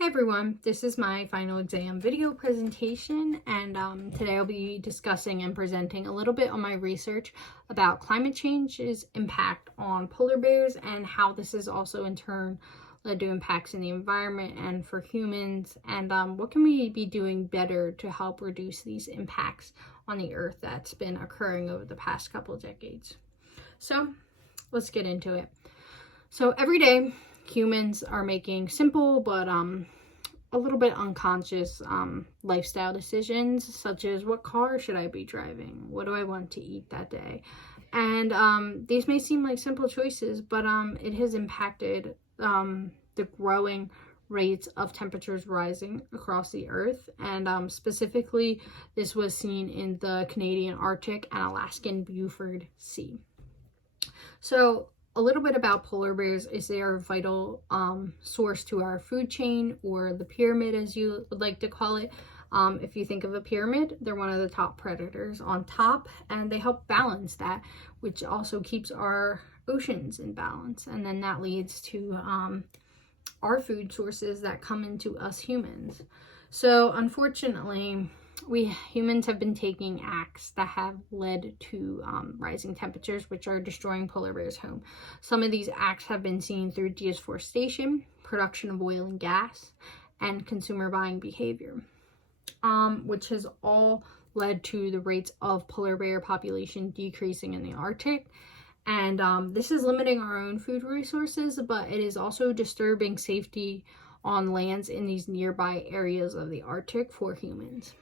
Hey everyone, this is my final exam video presentation, and today I'll be discussing and presenting a little bit on my research about climate change's impact on polar bears and how this has also in turn led to impacts in the environment and for humans, and what can we be doing better to help reduce these impacts on the earth that's been occurring over the past couple of decades. So let's get into it. So every day humans are making simple but a little bit unconscious lifestyle decisions, such as what car should I be driving, what do I want to eat that day, and these may seem like simple choices, but it has impacted the growing rates of temperatures rising across the earth, and specifically this was seen in the Canadian Arctic and Alaskan Beaufort Sea. So a little bit about polar bears is they are a vital source to our food chain, or the pyramid as you would like to call it. If you think of a pyramid, they're one of the top predators on top, and they help balance that, which also keeps our oceans in balance, and then that leads to our food sources that come into us humans. So unfortunately, we humans have been taking acts that have led to rising temperatures, which are destroying polar bears' home. Some of these acts have been seen through deforestation, production of oil and gas, and consumer buying behavior, which has all led to the rates of polar bear population decreasing in the Arctic. And this is limiting our own food resources, but it is also disturbing safety on lands in these nearby areas of the Arctic for humans.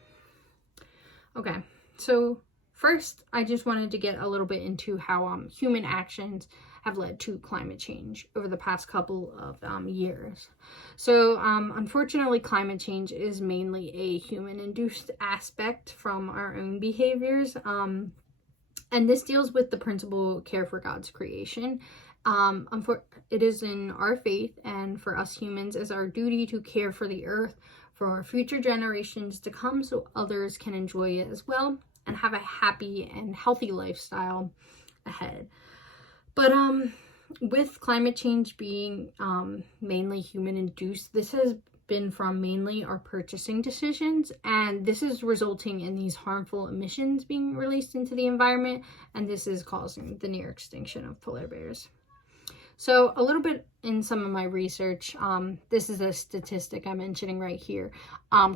Okay, so first, I just wanted to get a little bit into how human actions have led to climate change over the past couple of years. So unfortunately, climate change is mainly a human-induced aspect from our own behaviors, and this deals with the principle care for God's creation. It is in our faith and for us humans as our duty to care for the earth for future generations to come, so others can enjoy it as well and have a happy and healthy lifestyle ahead. But with climate change being mainly human induced, this has been from mainly our purchasing decisions, and this is resulting in these harmful emissions being released into the environment, and this is causing the near extinction of polar bears. So a little bit in some of my research, this is a statistic I'm mentioning right here.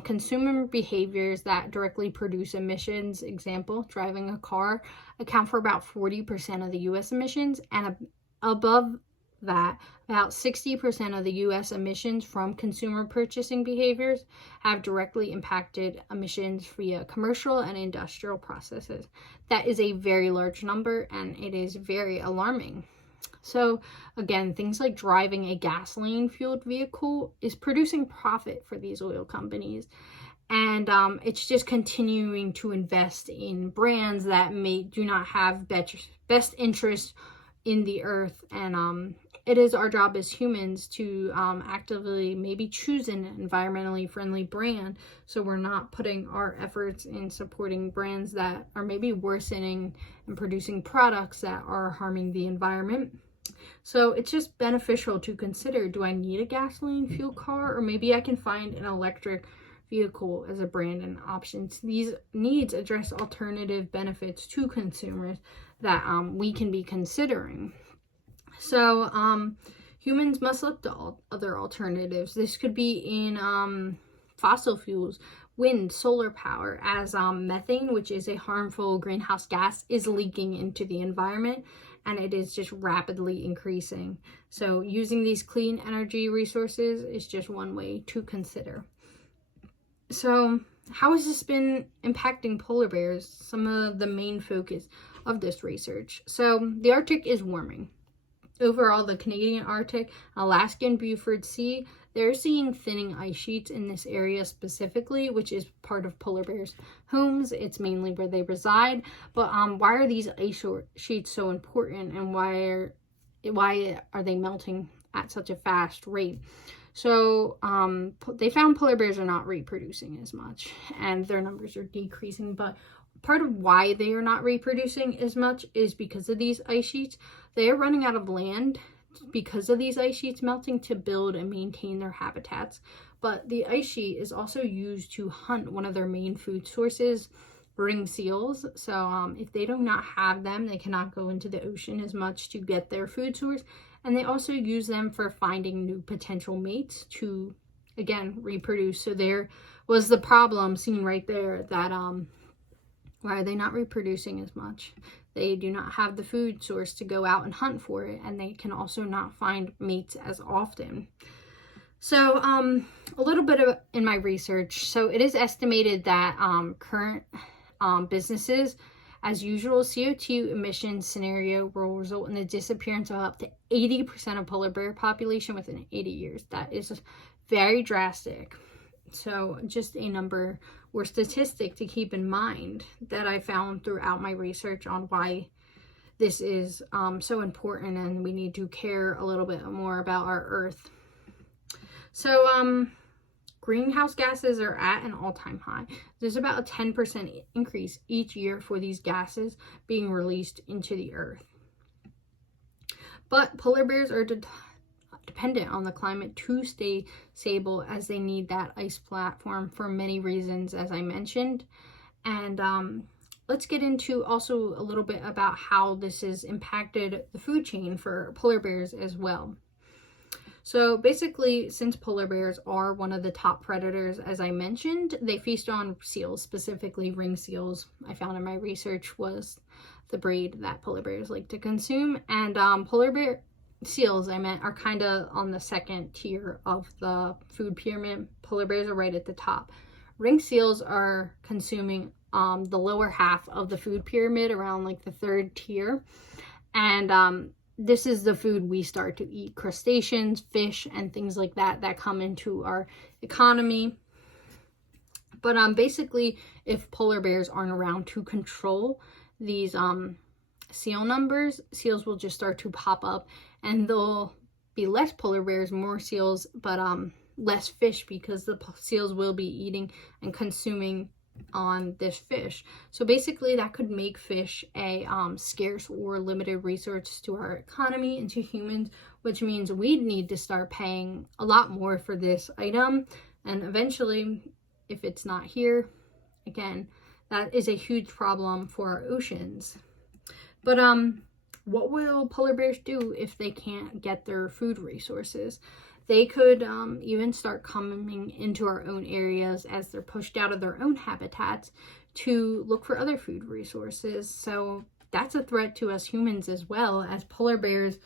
Consumer behaviors that directly produce emissions, example, driving a car, account for about 40% of the U.S. emissions, and above that, about 60% of the U.S. emissions from consumer purchasing behaviors have directly impacted emissions via commercial and industrial processes. That is a very large number, and it is very alarming. So again, things like driving a gasoline-fueled vehicle is producing profit for these oil companies. And it's just continuing to invest in brands that do not have best interest in the earth. And it is our job as humans to actively maybe choose an environmentally friendly brand, so we're not putting our efforts in supporting brands that are maybe worsening and producing products that are harming the environment. So it's just beneficial to consider, do I need a gasoline fuel car, or maybe I can find an electric vehicle as a brand and options. These needs address alternative benefits to consumers that we can be considering. So humans must look to other alternatives. This could be in fossil fuels, wind, solar power, as methane, which is a harmful greenhouse gas, is leaking into the environment, and it is just rapidly increasing. So using these clean energy resources is just one way to consider. So how has this been impacting polar bears? Some of the main focus of this research. So the Arctic is warming. Overall, the Canadian Arctic, Alaskan Beaufort Sea, they're seeing thinning ice sheets in this area specifically, which is part of polar bears' homes. It's mainly where they reside. But why are these ice sheets so important, and why are they melting at such a fast rate? So they found polar bears are not reproducing as much, and their numbers are decreasing. But part of why they are not reproducing as much is because of these ice sheets. They are running out of land because of these ice sheets melting to build and maintain their habitats. But the ice sheet is also used to hunt one of their main food sources, ring seals. So if they do not have them, they cannot go into the ocean as much to get their food source. And they also use them for finding new potential mates to, again, reproduce. So there was the problem seen right there, that why are they not reproducing as much? They do not have the food source to go out and hunt for it, and they can also not find mates as often. So a little bit of in my research, so it is estimated that current businesses as usual CO2 emission scenario will result in the disappearance of up to 80% of polar bear population within 80 years. That is very drastic. So just a number or statistic to keep in mind that I found throughout my research on why this is so important, and we need to care a little bit more about our Earth. So greenhouse gases are at an all-time high. There's about a 10% increase each year for these gases being released into the Earth. But polar bears are dependent on the climate to stay stable, as they need that ice platform for many reasons, as I mentioned. And let's get into also a little bit about how this has impacted the food chain for polar bears as well. So basically, since polar bears are one of the top predators, as I mentioned, they feast on seals, specifically ring seals. I found in my research was the breed that polar bears like to consume. And polar bear seals, are kind of on the second tier of the food pyramid. Polar bears are right at the top. Ring seals are consuming the lower half of the food pyramid, around like the third tier. And this is the food we start to eat: crustaceans, fish, and things like that that come into our economy. But basically, if polar bears aren't around to control these seal numbers, seals will just start to pop up, and there'll be less polar bears, more seals, but less fish, because the seals will be eating and consuming on this fish. So basically that could make fish a scarce or limited resource to our economy and to humans, which means we need to start paying a lot more for this item. And eventually, if it's not here, again, that is a huge problem for our oceans. But what will polar bears do if they can't get their food resources? They could even start coming into our own areas as they're pushed out of their own habitats to look for other food resources. So that's a threat to us humans as well, as polar bears,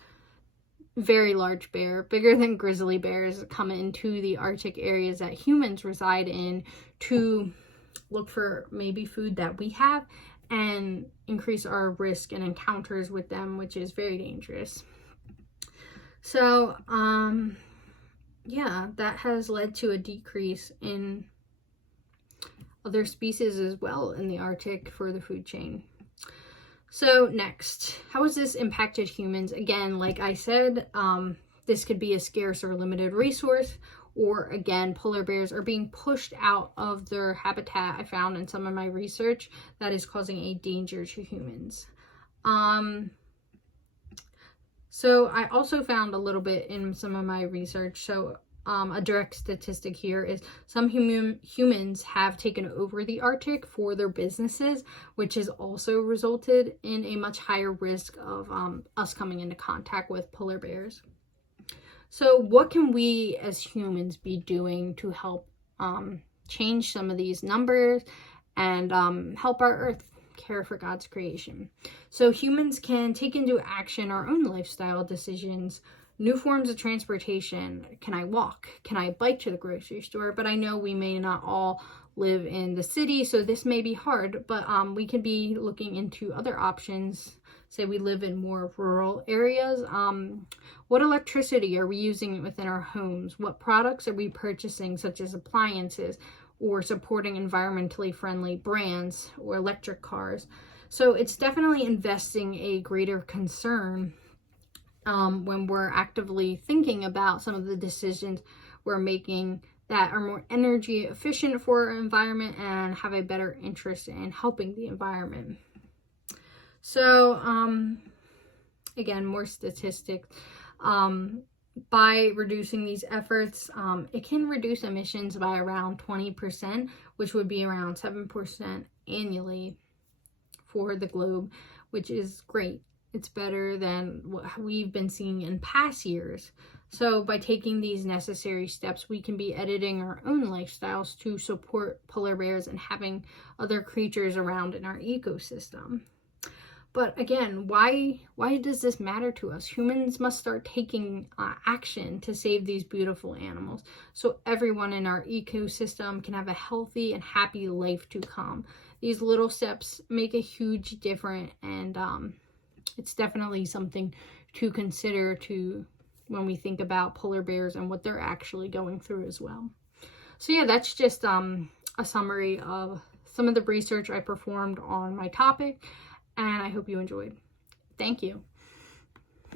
very large bear, bigger than grizzly bears, come into the Arctic areas that humans reside in to look for maybe food that we have and increase our risk and encounters with them, which is very dangerous. So yeah, that has led to a decrease in other species as well in the Arctic for the food chain. So next, how has this impacted humans? Again, like I said, this could be a scarce or limited resource, or again, polar bears are being pushed out of their habitat. I found in some of my research that is causing a danger to humans. So I also found a little bit in some of my research. So a direct statistic here is some humans have taken over the Arctic for their businesses, which has also resulted in a much higher risk of us coming into contact with polar bears. So what can we as humans be doing to help change some of these numbers and help our Earth care for God's creation? So humans can take into action our own lifestyle decisions, new forms of transportation. Can I walk? Can I bike to the grocery store? But I know we may not all live in the city, so this may be hard, but we can be looking into other options. Say we live in more rural areas. What electricity are we using within our homes? What products are we purchasing, such as appliances, or supporting environmentally friendly brands or electric cars? So it's definitely investing a greater concern when we're actively thinking about some of the decisions we're making that are more energy efficient for our environment and have a better interest in helping the environment. So again, more statistics. By reducing these efforts, it can reduce emissions by around 20%, which would be around 7% annually for the globe, which is great. It's better than what we've been seeing in past years. So by taking these necessary steps, we can be editing our own lifestyles to support polar bears and having other creatures around in our ecosystem. But again, why does this matter to us? Humans must start taking action to save these beautiful animals so everyone in our ecosystem can have a healthy and happy life to come. These little steps make a huge difference, and it's definitely something to consider when we think about polar bears and what they're actually going through as well. So yeah, that's just a summary of some of the research I performed on my topic, and I hope you enjoyed. Thank you.